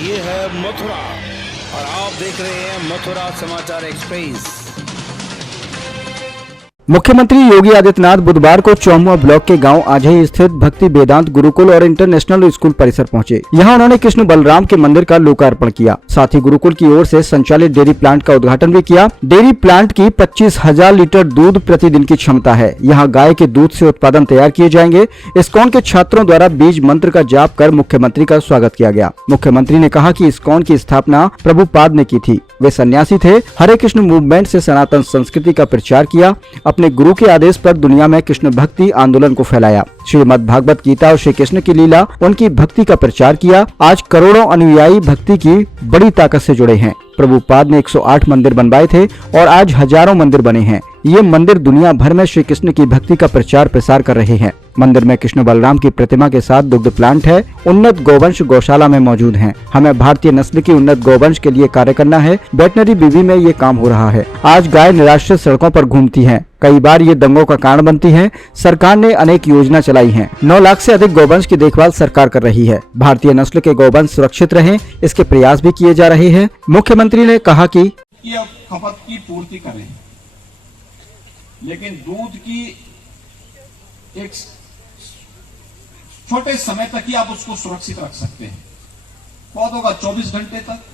ये है मथुरा और आप देख रहे हैं मथुरा समाचार एक्सप्रेस। मुख्यमंत्री योगी आदित्यनाथ बुधवार को चौमुआ ब्लॉक के गांव आजही स्थित भक्ति वेदांत गुरुकुल और इंटरनेशनल स्कूल परिसर पहुंचे। यहां उन्होंने कृष्ण बलराम के मंदिर का लोकार्पण किया। साथ ही गुरुकुल की ओर से संचालित डेयरी प्लांट का उद्घाटन भी किया। डेयरी प्लांट की 25,000 लीटर दूध प्रतिदिन की क्षमता है। यहां गाय के दूध से उत्पादन तैयार किए जाएंगे। इस्कॉन के छात्रों द्वारा बीज मंत्र का जाप कर मुख्यमंत्री का स्वागत किया गया। मुख्यमंत्री ने कहा कि इस्कॉन की स्थापना प्रभुपाद ने की थी। वे सन्यासी थे। हरे कृष्ण मूवमेंट से सनातन संस्कृति का प्रचार किया। अपने गुरु के आदेश पर दुनिया में कृष्ण भक्ति आंदोलन को फैलाया। श्रीमद् भागवत गीता और श्री कृष्ण की लीला, उनकी भक्ति का प्रचार किया। आज करोड़ों अनुयायी भक्ति की बड़ी ताकत से जुड़े हैं। प्रभुपाद ने 108 मंदिर बनवाए थे और आज हजारों मंदिर बने हैं। ये मंदिर दुनिया भर में श्री कृष्ण की भक्ति का प्रचार प्रसार कर रहे हैं। मंदिर में कृष्ण बलराम की प्रतिमा के साथ दुग्ध प्लांट है। उन्नत गोवंश गौशाला में मौजूद हैं। हमें भारतीय नस्ल की उन्नत गोवंश के लिए कार्य करना है। वेटनरी बीवी में ये काम हो रहा है। आज गाय निराश्रित सड़कों पर घूमती है। कई बार ये दंगों का कारण बनती है। सरकार ने अनेक योजना चलाई है। 9 लाख से अधिक गौवंश की देखभाल सरकार कर रही है। भारतीय नस्ल के गौवंश सुरक्षित रहें, इसके प्रयास भी किए जा रहे हैं। मुख्यमंत्री ने कहा कि खपत की पूर्ति करें, लेकिन दूध की एक छोटे समय तक ही आप उसको सुरक्षित रख सकते हैं। पौधों का 24 घंटे तक,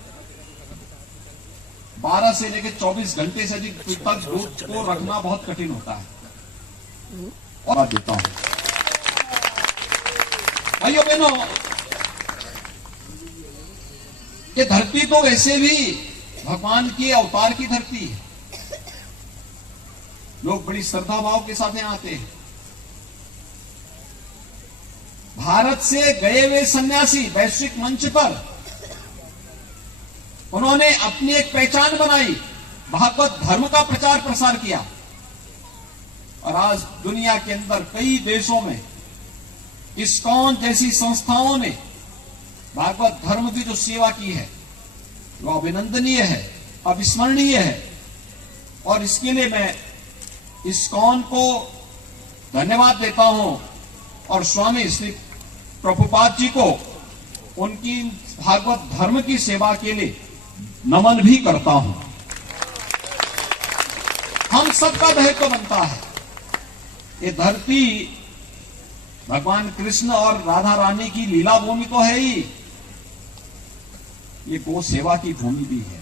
12 से लेकर 24 घंटे से अधिक तक दूध को रखना बहुत कठिन होता है। और देता हूं भाइयों बहनों, ये धरती तो वैसे भी भगवान के अवतार की धरती है। लोग बड़ी श्रद्धा भाव के साथ यहां आते हैं। भारत से गए हुए सन्यासी वैश्विक मंच पर उन्होंने अपनी एक पहचान बनाई, भागवत धर्म का प्रचार प्रसार किया। और आज दुनिया के अंदर कई देशों में इस्कॉन जैसी संस्थाओं ने भागवत धर्म की जो सेवा की है वो अभिनंदनीय है, अविस्मरणीय है। और इसके लिए मैं इस्कॉन को धन्यवाद देता हूं और स्वामी श्री प्रभुपाद जी को उनकी भागवत धर्म की सेवा के लिए नमन भी करता हूं। हम सबका दायित्व बनता है। ये धरती भगवान कृष्ण और राधा रानी की लीला भूमि तो है ही, ये गौ सेवा की भूमि भी है।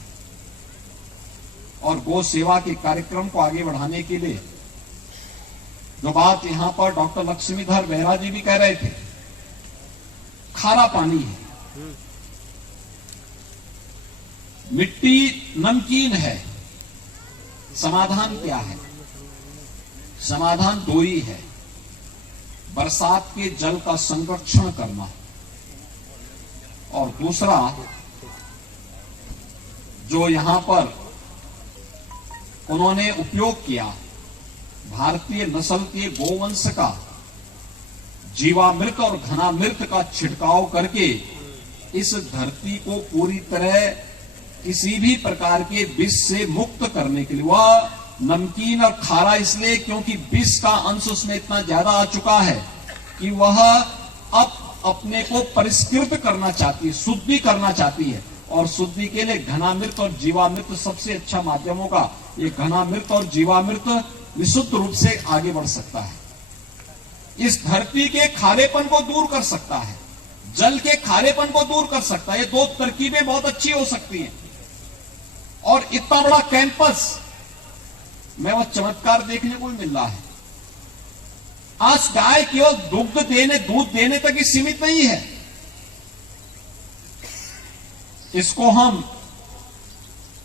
और गौ सेवा के कार्यक्रम को आगे बढ़ाने के लिए जो बात यहां पर डॉक्टर लक्ष्मीधर बेहरा जी भी कह रहे थे, खारा पानी है, मिट्टी नमकीन है, समाधान क्या है? समाधान दो ही है। बरसात के जल का संरक्षण करना और दूसरा जो यहां पर उन्होंने उपयोग किया भारतीय नस्ल के गोवंश का जीवामृत और घनामृत का छिड़काव करके इस धरती को पूरी तरह किसी भी प्रकार के विष से मुक्त करने के लिए, वह नमकीन और खारा इसलिए क्योंकि विष का अंश उसमें इतना ज्यादा आ चुका है कि वह अब अपने को परिष्कृत करना चाहती है, शुद्धि करना चाहती है। और शुद्धि के लिए घनामृत और जीवामृत सबसे अच्छा माध्यम होगा। ये घनामृत और जीवामृत विशुद्ध रूप से आगे बढ़ सकता है, इस धरती के खारेपन को दूर कर सकता है, जल के खारेपन को दूर कर सकता है। ये दो तरकीबें बहुत अच्छी हो सकती हैं। और इतना बड़ा कैंपस में वह चमत्कार देखने को मिल रहा है। आज गाय केवल दूध देने तक ही सीमित नहीं है। इसको हम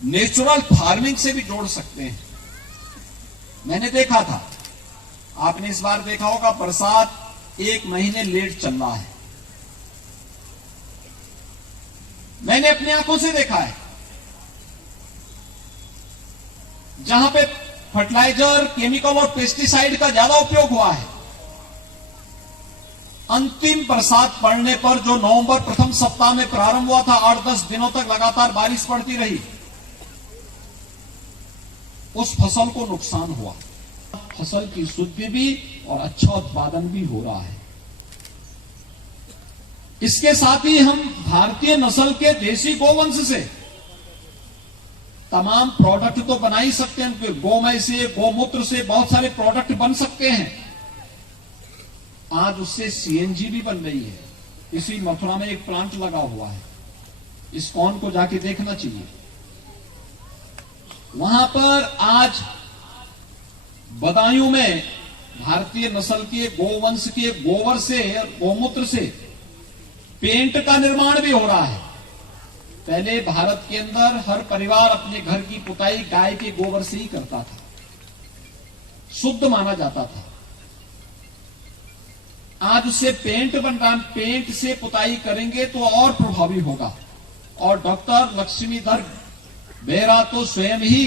नेचुरल फार्मिंग से भी जोड़ सकते हैं। मैंने देखा था, आपने इस बार देखा होगा, बरसात 1 महीने लेट चल रहा है। मैंने अपनी आंखों से देखा है, जहां पे फर्टिलाइजर, केमिकल और पेस्टिसाइड का ज्यादा उपयोग हुआ है, अंतिम बरसात पड़ने पर जो नवंबर प्रथम सप्ताह में प्रारंभ हुआ था, 8-10 दिनों तक लगातार बारिश पड़ती रही, उस फसल को नुकसान हुआ। फसल की शुद्धि भी और अच्छा उत्पादन भी हो रहा है। इसके साथ ही हम भारतीय नस्ल के देसी गोवंश से तमाम प्रोडक्ट तो बना ही सकते हैं। गोमय से, गोमूत्र से बहुत सारे प्रोडक्ट बन सकते हैं। आज उससे सीएनजी भी बन रही है। इसी मथुरा में एक प्लांट लगा हुआ है, इस्कॉन को जाके देखना चाहिए। वहां पर आज बदायूं में भारतीय नस्ल के गोवंश के गोबर से, गोमूत्र से पेंट का निर्माण भी हो रहा है। पहले भारत के अंदर हर परिवार अपने घर की पुताई गाय के गोबर से ही करता था, शुद्ध माना जाता था। आज उससे पेंट बन रहा है। पेंट से पुताई करेंगे तो और प्रभावी होगा। और डॉक्टर लक्ष्मीधर बेहरा तो स्वयं ही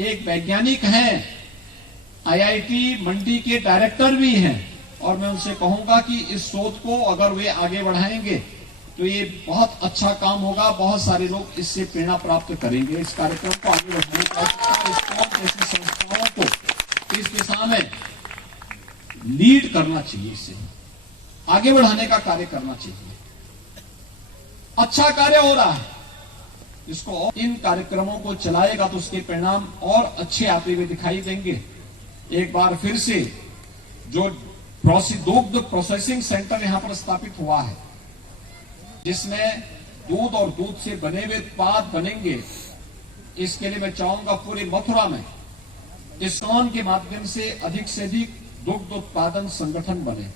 एक वैज्ञानिक हैं, आईआईटी मंडी के डायरेक्टर भी हैं। और मैं उनसे कहूंगा कि इस शोध को अगर वे आगे बढ़ाएंगे तो ये बहुत अच्छा काम होगा। बहुत सारे लोग इससे प्रेरणा प्राप्त करेंगे। इस कार्यक्रम को आगे बढ़ाने का जैसी संस्थाओं को इस दिशा में लीड करना चाहिए, इससे आगे बढ़ाने का कार्य करना चाहिए। अच्छा कार्य हो रहा है, इसको इन कार्यक्रमों को चलाएगा तो उसके परिणाम और अच्छे आते हुए दिखाई देंगे। एक बार फिर से जो दुग्ध प्रोसेसिंग सेंटर यहां पर स्थापित हुआ है, जिसमें दूध और दूध से बने हुए उत्पाद बनेंगे, इसके लिए मैं चाहूंगा पूरे मथुरा में इस्कॉन के माध्यम से अधिक दुग्ध उत्पादन संगठन बने,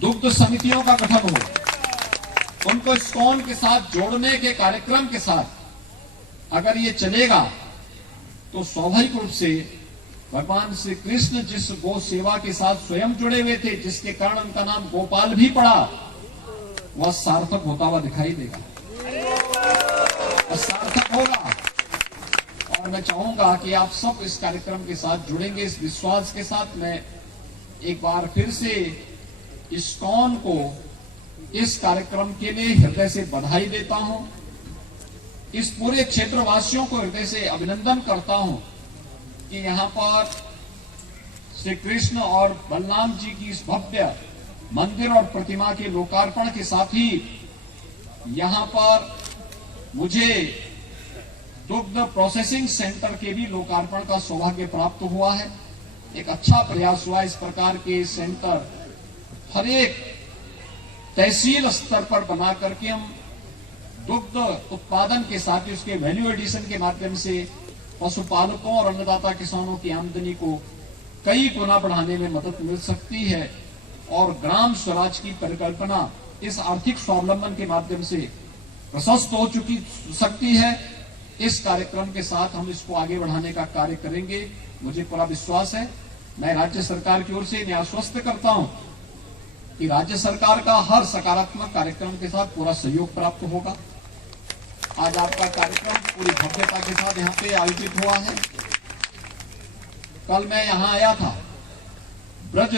दुग्ध समितियों का गठन हो। उनको इस्कॉन के साथ जोड़ने के कार्यक्रम के साथ अगर ये चलेगा तो स्वाभाविक रूप से भगवान श्री कृष्ण जिस गौ सेवा के साथ स्वयं जुड़े हुए थे, जिसके कारण उनका नाम गोपाल भी पड़ा, वह सार्थक होता हुआ दिखाई देगा, सार्थक होगा। और मैं चाहूंगा कि आप सब इस कार्यक्रम के साथ जुड़ेंगे। इस विश्वास के साथ मैं एक बार फिर से इस्कॉन को इस कार्यक्रम के लिए हृदय से बधाई देता हूं। इस पूरे क्षेत्रवासियों को हृदय से अभिनंदन करता हूं कि यहां पर श्री कृष्ण और बलराम जी की इस भव्य मंदिर और प्रतिमा के लोकार्पण के साथ ही यहां पर मुझे दुग्ध प्रोसेसिंग सेंटर के भी लोकार्पण का सौभाग्य प्राप्त हुआ है। एक अच्छा प्रयास हुआ। इस प्रकार के सेंटर हर एक तहसील स्तर पर बना करके हम दुग्ध उत्पादन के साथ ही उसके वैल्यू एडिशन के माध्यम से पशुपालकों और अन्नदाता किसानों की आमदनी को कई गुना बढ़ाने में मदद मिल सकती है। और ग्राम स्वराज की परिकल्पना इस आर्थिक स्वावलंबन के माध्यम से प्रशस्त हो सकती है। इस कार्यक्रम के साथ हम इसको आगे बढ़ाने का कार्य करेंगे, मुझे पूरा विश्वास है। मैं राज्य सरकार की ओर से इन्हें आश्वस्त करता हूं कि राज्य सरकार का हर सकारात्मक कार्यक्रम के साथ पूरा सहयोग प्राप्त होगा। आज आपका कार्यक्रम पूरी भव्यता के साथ यहाँ पे आयोजित हुआ है। कल मैं यहाँ आया था, ब्रज